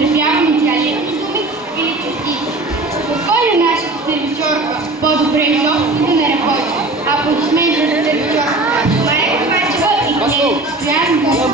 поздравяваме диалектни думи или частици. Госпожа нашата сервичорка по-добре изобщо да не работи, а подсменва за сервичорката Мария Ковачева и клиент Стоян Бусов.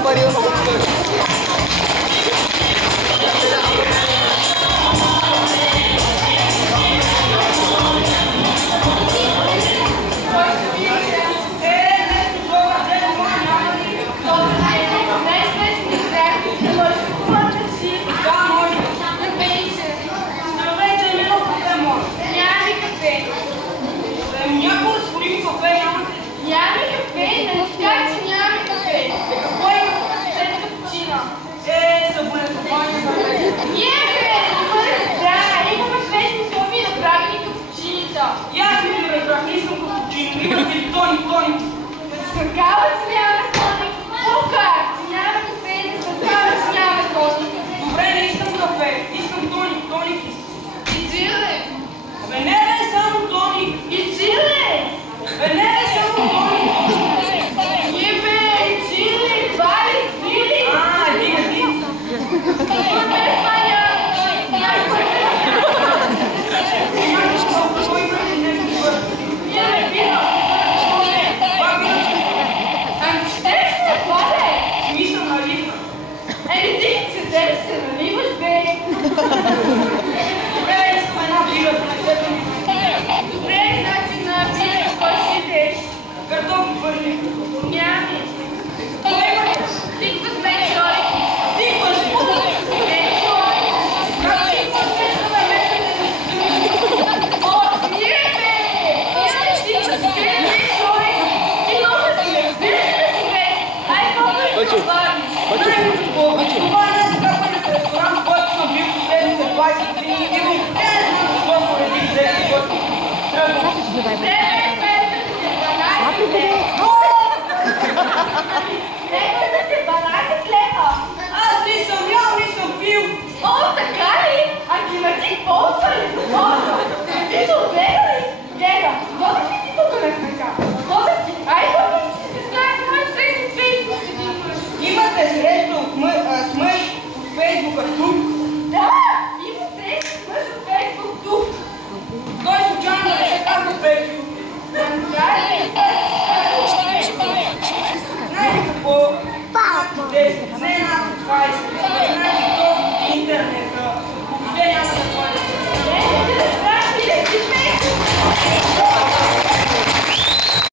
Я не разбрах, не искам капучино, имате ли тони? Скакават ли?